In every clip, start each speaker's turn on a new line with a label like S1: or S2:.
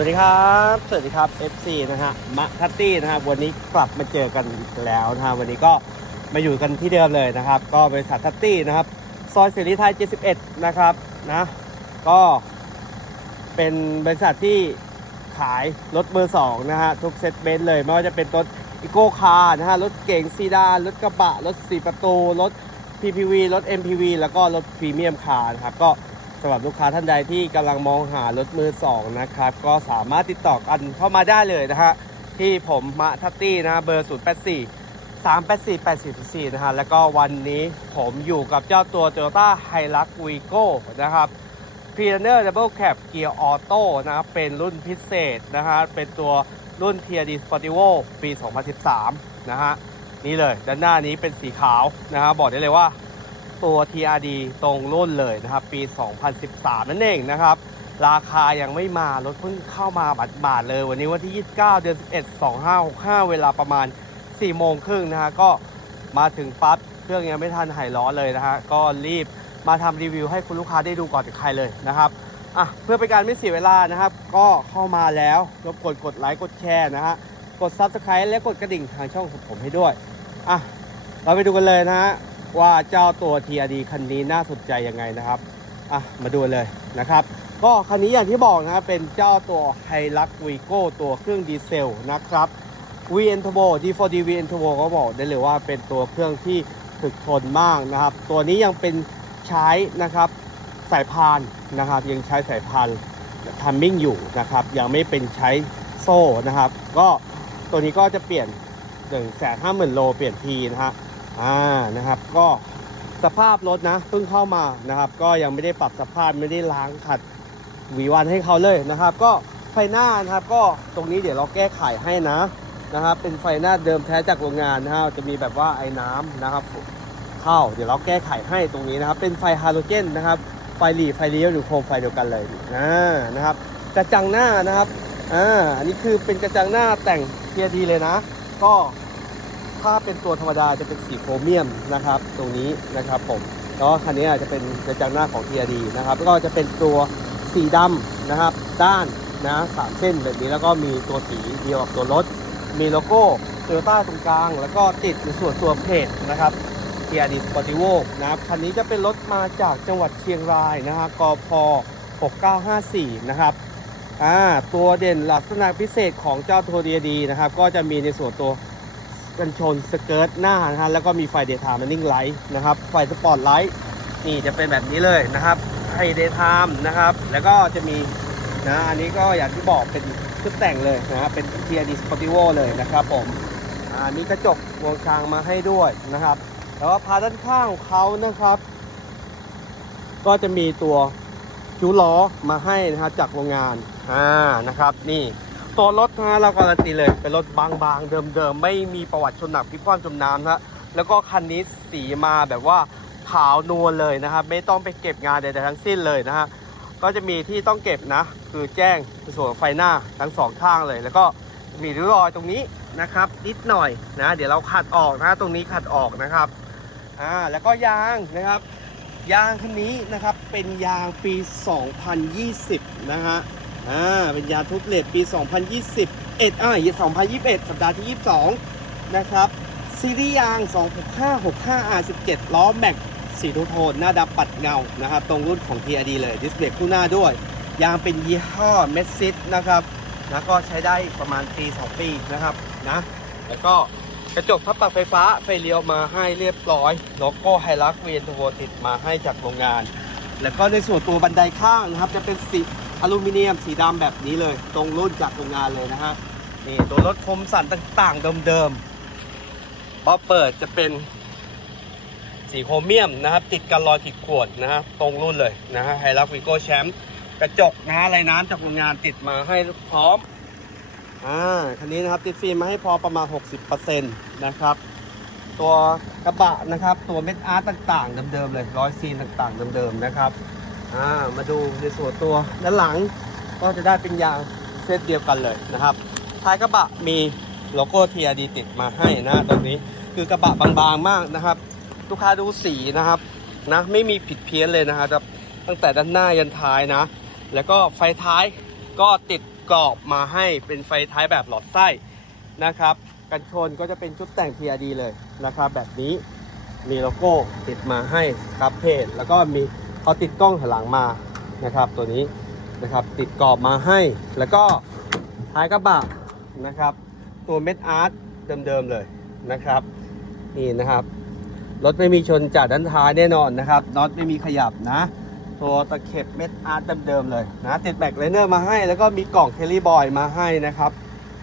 S1: วัสดีครับ สวัสดีครับ FC นะฮะมะคัตตี้นะครับวันนี้กลับมาเจอกันอีกแล้วนะฮะวันนี้ก็มาอยู่กันที่เดิมเลยนะครับ ก็บริษัทคัตตี้นะครับซอยเสรีไทย 71 นะครับนะก็เป็นบริษัทที่ขายรถเบอร์2นะฮะทุกเซตเบนซ์เลย ไม่ว่าจะเป็นรถอีโก้คาร์นะฮะรถเก๋งซีดานรถกระบะ รถ4ประตู รถ PPV รถ MPV แล้วก็รถพรีเมียมคาร์นะครับก็ สำหรับลูกค้าท่านใดที่กำลังมองหารถมือสองนะครับ ก็สามารถติดต่อกันเข้ามาได้เลยนะฮะที่ผมมาทัตตี้นะเบอร์ 0 8 4 3 8 4 8 4 4นะฮะแล้วก็วันนี้ผมอยู่กับเจ้าตัว Toyota Hilux Vigo นะครับ p r e n e r Double Cab Gear Auto นะครับเป็นรุ่นพิเศษนะฮะเป็นตัวรุ่น TRD Sportivo ปี 2013 นะฮะนี่เลยด้านหน้านี้เป็นสีขาวนะฮะบอกได้เลยว่า ตัว TRD ตรงรุ่นเลยนะครับ ปี 2013 นั่นเองนะครับ ราคายังไม่มา รถเพิ่งเข้ามาบาทๆเลย วันนี้วันที่ 29 เดือน 11 2565 เวลาประมาณ 4 โมงครึ่งนะฮะ ก็มาถึงปั๊บ เครื่องยังไม่ทันหายร้อนเลยนะฮะ ก็รีบมาทำรีวิวให้คุณลูกค้าได้ดูก่อนใครเลยนะครับอะเพื่อเป็นการไม่เสียเวลานะครับ ก็เข้ามาแล้วรบกวนกดไลค์กดแชร์นะฮะกด Subscribe และกดกระดิ่งทางช่องของผมให้ด้วยอะเราไปดูกันเลยนะฮะ ว่าเจ้าตัว TRD คันนี้น่าสนใจยังไงนะครับอะมาดูเลยนะครับ ก็คันนี้อย่างที่บอกนะครับเป็นเจ้าตัว Hilux Vigo ตัวเครื่องดีเซลนะครับ VN Turbo D4D VN Turbo ก็บอกได้เลยว่าเป็นตัวเครื่องที่ถึกทนมากนะครับ ตัวนี้ยังเป็นใช้นะครับสายพานนะครับ ยังใช้สายพานทัมมิ่งอยู่นะครับ ยังไม่เป็นใช้โซ่นะครับ ก็ตัวนี้ก็จะเปลี่ยน1นึ่งแสนห้าหมื่นโลเปลี่ยนทีนะฮะ อ่านะครับ ก็สภาพรถนะเพิ่งเข้ามานะครับ ก็ยังไม่ได้ปรับสภาพไม่ได้ล้างขัดวีวันให้เขาเลยนะครับ ก็ไฟหน้านะครับ ก็ตรงนี้เดี๋ยวเราแก้ไขให้นะนะครับ เป็นไฟหน้าเดิมแท้จากโรงงานนะฮะจะมีแบบว่าไอ้น้ำนะครับเข้าเดี๋ยวเราแก้ไขให้ตรงนี้นะครับ เป็นไฟฮาโลเจนนะครับไฟหลีไฟเลี้ยวอยู่โคมไฟเดียวกันเลยนะนะครับ กระจังหน้านะครับอ่าอันนี้คือเป็นกระจังหน้าแต่งเทียดีเลยนะ ก็ ถ้าเป็นตัวธรรมดาจะเป็นสีโครเมียมนะครับ ตรงนี้นะครับผมแล้วคันนี้จะเป็นกระจังหน้าของ TRD นะครับก็จะเป็นตัวสีดำนะครับ ด้านนะสามเส้นแบบนี้แล้วก็มีตัวสีเดียวกับตัวรถ มีโลโก้โตโยต้าตรงกลาง แล้วก็ติดในส่วนตัวเพจนะครับ TRD Sportivo นะครับคันนี้จะเป็นรถมาจากจังหวัดเชียงรายนะฮะกพ6954 นะครับอ่าตัวเด่นลักษณะพิเศษของเจ้าโตัว TRD นะครับ ก็จะมีในส่วนตัว กันชนสเกิร์ตหน้านะฮะแล้วก็มีไฟเดย์ไทม์นิ่งไลท์นะครับไฟสปอร์ตไลท์นี่จะเป็นแบบนี้เลยนะครับไฟเดย์ไทม์นะครับ แล้วก็จะมีนะอันนี้ก็อย่างที่บอกเป็นชุดแต่งเลยนะฮะเป็น TRD Sportivo เลยนะครับผมอ่ามีกระจกวงกลางมาให้ด้วยนะครับแล้วก็พาด้านข้างของเขานะครับ ก็จะมีตัวจูล้อมาให้นะครับจากโรงงานอ่านะครับนี่ ตัวรถนะฮะเราการันตีเลยเป็นรถบางๆเดิมๆไม่มีประวัติชนหนักพลิกคว่ำจมน้ำนะฮะแล้วก็คันนี้สีมาแบบว่าขาวนวลเลยนะครับไม่ต้องไปเก็บงานใดๆทั้งสิ้นเลยนะฮะก็จะมีที่ต้องเก็บนะ คือแจ้งส่วนไฟหน้าทั้งสองข้างเลย แล้วก็มีริ้วรอยตรงนี้นะครับนิดหน่อยนะ เดี๋ยวเราขัดออกนะตรงนี้ขัดออกนะครับอ่าแล้วก็ยางนะครับ ยางคันนี้นะครับเป็นยางปี 2020 นะฮะ อ่าเป็นยาทุกเลทปี 2021อ่า2021 สัปดาห์ที่ 22 นะครับซีรีส์ยาง 26565 R17 ล้อแม็กสีทูโทน หน้าดำปัดเงา นะครับ ตรงรุ่นของ TRD เลย ดิสเบรกคู่หน้าด้วย ยางเป็นยี่ห้อเมสซิสนะครับนะก็ใช้ได้ประมาณปี 2 ปีนะครับ นะ แล้วก็กระจกพับปรับไฟฟ้า ไฟเลี้ยวมาให้เรียบร้อย โลโก้ไฮรักเวียนโทติดมาให้จากโรงงาน แล้วก็ในส่วนตัวบันไดข้างนะครับ จะเป็นสี อลูมิเนียมสีดำแบบนี้เลย ตรงรุ่นจากโรงงานเลยนะฮะนี่ตัวรถคมสันต่างๆเดิมๆพอเปิดจะเป็นสีโครเมียมนะครับ ติดกันรอยขีดข่วนนะฮะตรงรุ่นเลยนะฮะไฮรักวิโก้แชมป์กระจกนะฮะอะไรน้ำจากโรงงานติดมาให้พร้อมอ่าคันนี้นะครับติดฟิล์มมาให้พอประมาณ 60%นะครับตัวกระบะนะครับ ตัวเม็ดอาร์ตต่างๆเดิมๆเลยร้อยซีนต่างๆเดิมๆนะครับ อ่ามาดูในส่วนตัวด้านหลังก็จะได้เป็นยางเซตเดียวกันเลยนะครับท้ายกระบะมีโลโก้ TRD ติดมาให้นะตรงนี้คือกระบะบางๆมากนะครับ ลูกค้าดูสีนะครับนะไม่มีผิดเพี้ยนเลยนะครับตั้งแต่ด้านหน้ายันท้ายนะ แล้วก็ไฟท้ายก็ติดกรอบมาให้เป็นไฟท้ายแบบหลอดไส้นะครับ กันชนก็จะเป็นชุดแต่ง TRD เลยนะครับ แบบนี้มีโลโก้ติดมาให้ครับเพจแล้วก็มี เขาติดกล้องหันหลังมานะครับ ตัวนี้นะครับติดกรอบมาให้ แล้วก็ท้ายกระบะนะครับ ตัวเม็ดอาร์ตเดิมๆเลยนะครับนี่นะครับรถไม่มีชนจากด้านท้ายแน่นอนนะครับน็อตไม่มีขยับนะ ตัวตะเข็บเม็ดอาร์ตเดิมๆเลยนะติดแบ็คไลเนอร์มาให้ แล้วก็มีกล่องเคลลี่บอยมาให้นะครับ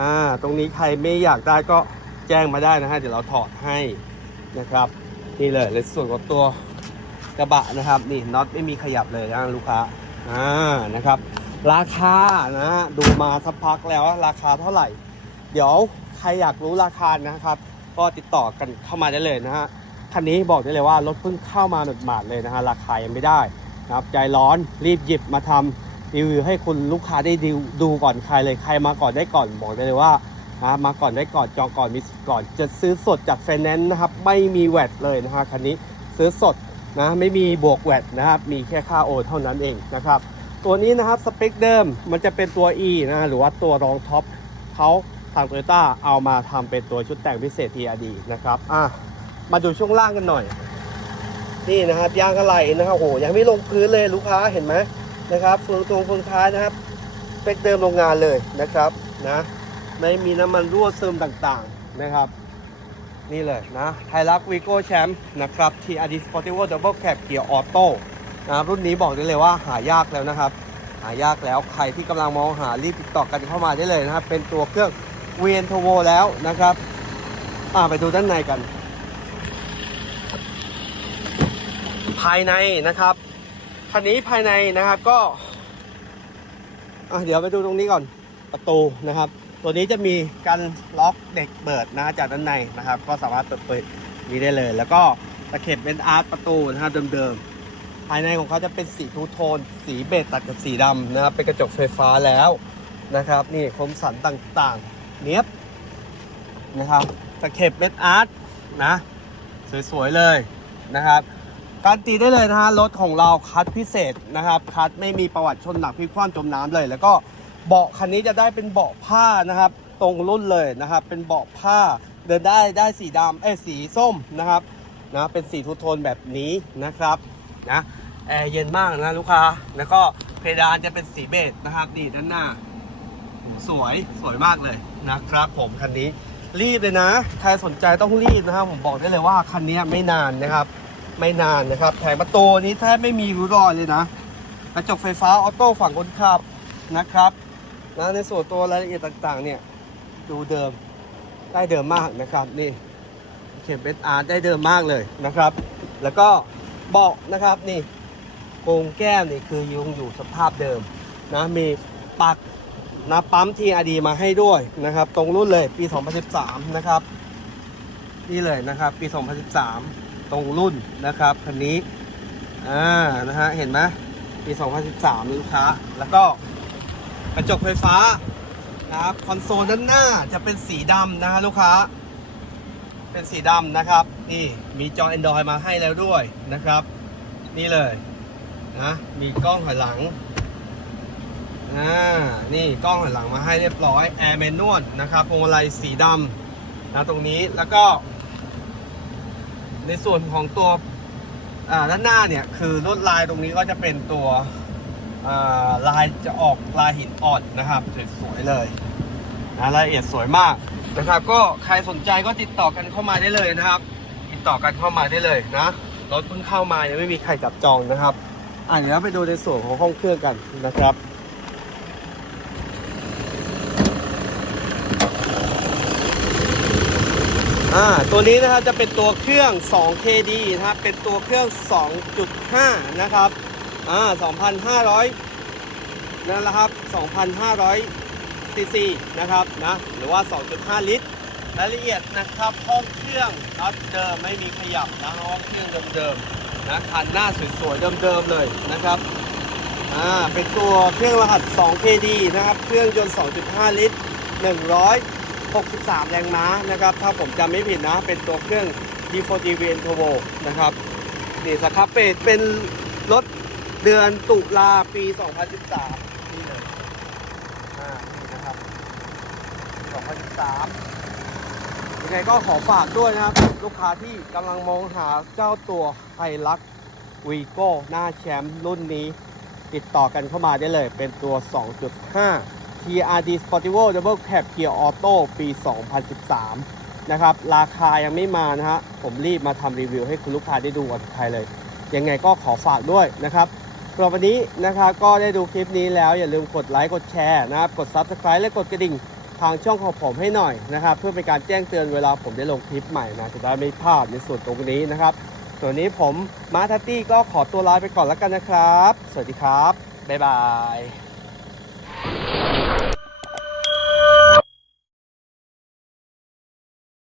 S1: อ่าตรงนี้ใครไม่อยากได้ก็แจ้งมาได้นะฮะเดี๋ยวเราถอดให้นะครับนี่เลยในส่วนของตัว กระบะนะครับนี่น็อตไม่มีขยับเลยนะลูกค้าอ่านะครับ ราคานะดูมาสักพักแล้วราคาเท่าไหร่ เดี๋ยวใครอยากรู้ราคานะครับ ก็ติดต่อกันเข้ามาได้เลยนะฮะคันนี้บอกได้เลยว่ารถเพิ่งเข้ามาหมาดๆเลยนะฮะราคายังไม่ได้นะครับใจร้อนรีบหยิบมาทำรีวิวให้คุณลูกค้าได้ดูดูก่อนใครเลยใครมาก่อนได้ก่อนบอกได้เลยว่านะมาก่อนได้ก่อนจองก่อนมีสิทธิ์ก่อนจะซื้อสดจากไฟแนนซ์นะครับ ไม่มีแวดเลยนะฮะคันนี้ซื้อสด นะไม่มีบวกแวดนะครับ มีแค่ค่าโอเท่านั้นเองนะครับ ตัวนี้นะครับสเปคเดิมมันจะเป็นตัว E นะหรือว่าตัวรองท็อปเขาทางโตโยต้าเอามาทำเป็นตัวชุดแต่งพิเศษ TRD นะครับอะมาดูช่วงล่างกันหน่อย นี่นะครับยางอะไหล่นะครับโอ้ยังไม่ลงพื้นเลยลูกค้าเห็นไหมนะครับเฟืองตรงเฟืองท้ายนะครับสเปคเดิมโรงงานเลยนะครับนะไม่มีน้ำมันรั่วซึมต่างๆนะครับ นี่เลยนะไทยรักวีโก้แชมป์นะครับ TRD Sportivo Double Cab เกียร์ออโต้นะรุ่นนี้บอกได้เลยว่าหายากแล้วนะครับ หายากแล้วใครที่กำลังมองหารีบติดต่อกันเข้ามาได้เลยนะครับ เป็นตัวเครื่อง v n t o v o แล้วนะครับอ่าไปดูด้านในกัน ภายในนะครับคันนี้ภายในนะครับก็เดี๋ยวไปดูตรงนี้ก่อนประตูนะครับ ตัวนี้จะมีการล็อกเด็กเปิดนะจากด้านในนะครับ ก็สามารถเปิดเปิดนี้ได้เลย แล้วก็ตะเข็บเป็นอาร์ตประตูนะครับเดิมๆภายในของเขาจะเป็นสีทูโทน สีเบจตัดกับสีดำนะครับเป็นกระจกไฟฟ้าแล้วนะครับ นี่คมสันต่างๆ เนี้ยบนะครับตะเข็บเม็ดอาร์ตนะ สวยๆเลยนะครับการตีได้เลยนะฮะรถของเราคัดพิเศษนะครับ คัดไม่มีประวัติชนหนักพลิกคว่ำจมน้ำเลย แล้วก็ เบาะคันนี้จะได้เป็นเบาะผ้านะครับ ตรงรุ่นเลยนะครับ เป็นเบาะผ้าเดินได้ได้สีดำเอ้สีส้มนะครับนะเป็นสีทูโทนแบบนี้นะครับนะแอร์เย็นมากนะลูกค้า แล้วก็เพดานจะเป็นสีเบจนะครับนี่ด้านหน้า สวยสวยมากเลยนะครับผมคันนี้รีบเลยนะ ใครสนใจต้องรีบนะครับ ผมบอกได้เลยว่าคันนี้ไม่นานนะครับ ไม่นานนะครับ แผงประตูนี้แทบไม่มีริ้วรอยเลยนะกระจกไฟฟ้าออโต้ฝั่งคนขับนะครับ นะในส่วนตัวรายละเอียดต่างๆ เนี่ยดูเดิมได้เดิมมากนะครับนี่เข็มเป็นอาร์ได้เดิมมากเลยนะครับ แล้วก็เบาะนะครับนี่โครงแก้มนี่คือยังอยู่สภาพเดิมนะมีปักนะปั๊มทีอดีมาให้ด้วยนะครับ ตรงรุ่นเลยปี 2013 นะครับ นี่เลยนะครับปี 2013 ตรงรุ่นนะครับคันนี้อ่านะฮะเห็นไหมปี 2013 ลูกค้าแล้วก็ กระจกไฟฟ้านะครับคอนโซลด้านหน้าจะเป็นสีดำนะฮะลูกค้า เป็นสีดำนะครับ นี่มีจอ Android มาให้แล้วด้วยนะครับ นี่เลยนะมีกล้องหันหลังอ่านี่กล้องหันหลังมาให้เรียบร้อยแอร์แมนนวลนะครับพวงมาลัยสีดำนะตรงนี้แล้วก็ ในส่วนของตัวอ่าด้านหน้าเนี่ยคือลวดลายตรงนี้ก็จะเป็นตัว ลายจะออกลายหินอ่อนนะครับสวยๆเลยนะรายละเอียดสวยมากนะครับ ก็ใครสนใจก็ติดต่อกันเข้ามาได้เลยนะครับ ติดต่อกันเข้ามาได้เลยนะรถเพิ่งเข้ามายังไม่มีใครจับจองนะครับอะเดี๋ยวเราไปดูในส่วนของห้องเครื่องกันนะครับอ่าตัวนี้นะครับจะเป็นตัวเครื่อง 2KD นะครับเป็นตัวเครื่อง 2.5 นะครับ อ่า2,500นั่นแหละครับ2,500ซีซีนะครับนะหรือว่า2.5ลิตรรายละเอียดนะครับห้องเครื่องน็อตเดิมไม่มีขยับนะห้องเครื่องเดิมๆนะคันหน้าสวยๆเดิมๆเลยนะครับอ่าเป็นตัวเครื่องรหัส 2KD นะครับเครื่องยนต์ 2.5 ลิตร 163 แรงม้านะครับถ้าผมจำไม่ผิดนะ เป็นตัวเครื่อง D4G VN Turbo นะครับนี่สครับเปดเป็นรถ เดือนตุลาปี 2013 นี่เลยอ่า2013 ยังไงก็ขอฝากด้วยนะครับ ลูกค้าที่กำลังมองหาเจ้าตัวไฮลักวีโก้หน้าแชมป์รุ่นนี้ ติดต่อกันเข้ามาได้เลย เป็นตัว 2.5 TRD Sportivo Double Cab Gear Auto ปี 2013 นะครับ ราคายังไม่มานะฮะ ผมรีบมาทำรีวิวให้คุณลูกค้าได้ดูกันไทยเลยยังไงก็ขอฝากด้วยนะครับ สำหรับวันนี้นะครับก็ได้ดูคลิปนี้แล้วอย่าลืมกดไลค์กดแชร์นะครับกด Subscribe และกดกระดิ่งทางช่องของผมให้หน่อยนะครับ เพื่อเป็นการแจ้งเตือนเวลาผมได้ลงคลิปใหม่นะจะได้ไม่พลาดในส่วนตรงนี้นะครับ ส่วนนี้ผมมาทัตตี้ก็ขอตัวลาไปก่อนแล้วกันนะครับ สวัสดีครับ บ๊ายบาย